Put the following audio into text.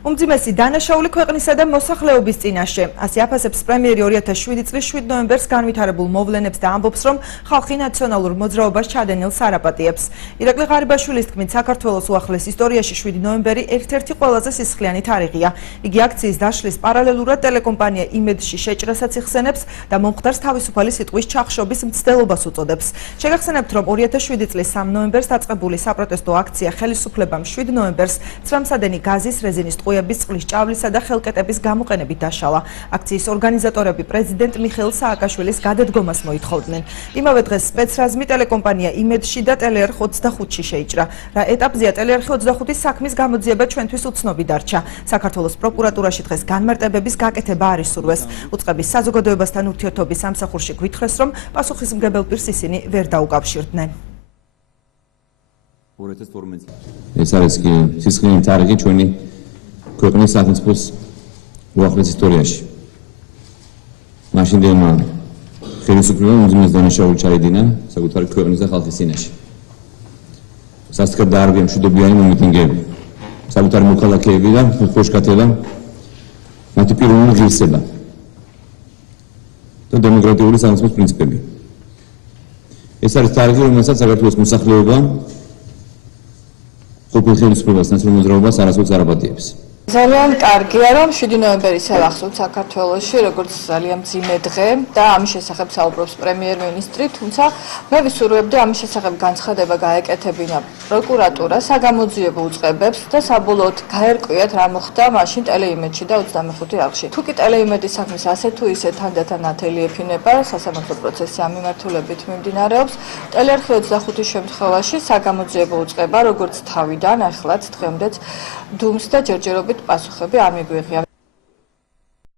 უმძიმესი დანაშაული ქვეყნისა და მოსახლეობის წინაშე. ასე აფასებს პრემიერი 2007 წლის 7 ნოემბერს განვითარებულ მოვლენებს და ამბობს, რომ ხალხი ნაციონალურ მოძრაობას ჩადენილს არაპატიებს. ირაკლი ღარიბაშვილის თქმით, საქართველოს უახლეს ისტორიაში 7 ნოემბერი ერთ-ერთი ყველაზე სისხლიანი თარიღია. იგი აქციის დაშლის პარალელურად ტელეკომპანია იმედში შეჭრასაც იხსენებს და მომხდარს თავისუფალი სიტყვის ჩახშობის მცდელობას უწოდებს. შეგახსენებთ, რომ 2007 წლის 3 ნოემბერს დაწყებული საპროტესტო აქცია ხელისუფლებამ 7 ნოემბერს ცრემსადენი გაზის რეზინის ტყუების წყლის ჭავლისა და ხელკეტების გამოყენებით დაშალა. აქციის ორგანიზატორები პრეზიდენტ მიხეილ სააკაშვილის გადადგომას მოითხოვდნენ. იმავე დღეს სპეცრაზმი ტელეკომპანია იმედში და ტელეარხ 25-ში შეიჭრა. რა ეტაპზეა ტელეარხი 25-ის საქმის გამოძიება ჩვენთვის უცნობი დარჩა. საქართველოს პროკურატურაში დღეს განმარტებების გაკეთება არ ისურვეს. უწყების საზოგადოებასთან ურთიერთობის სამსახურში გვითხრეს, რომ პასუხისმგებელ პირს ისინი ვერ დაუკავშირდნენ. ეს არის კი სისხლიანი თარიღი ჩვენი ქვეყნის სახელმწიფოს უახლეს ისტორიაში. მაშინდელმა ხელისუფლებამ უმძიმეს დანაშაული ჩაიდინა საკუთარი ქვეყნის და ხალხის წინაშე. სასტიკად დაარღვია მშვიდობიანი მომიტინგეები, საკუთარი მოქალაქეები და ხოშკათელა, მათი პიროვნული ღირსება და დემოკრატიული სახელმწიფოს პრინციპები. ეს არის თარიღი, რომელსაც საქართველოს მოსახლეობა ყოფილ ხელისუფლებას, ნაციონალურ მოძრაობას არასოდეს არაპატიებს. ძალიან კარგია, რომ 7 ნოემბერი შევახსოვთ საქართველოში, როგორც ძალიან მძიმე დღე და ამის შესახებ საუბრობს პრემიერ-მინისტრი, თუმცა მე ვისურვებდი ამის შესახებ განცხადება გაეკეთებინა პროკურატურა, საგამოძიებო უწყებებს და საბოლოოდ გაერკვიათ რა მოხდა მაშინ ტელეიმედში და 25 არხში. თუ კი ტელეიმედის საქმის ასე თუ ისე თანდათან ათელი ეფინება, სასამართლო პროცესი ამ მიმართულებით მიმდინარეობს, ტელეარხი 25-ის შემთხვევაში საგამოძიებო უწყება, როგორც თავიდან ახლაც დღემდეც დუმს და ჯერჯერობით პასუხები არ მიგვიღია.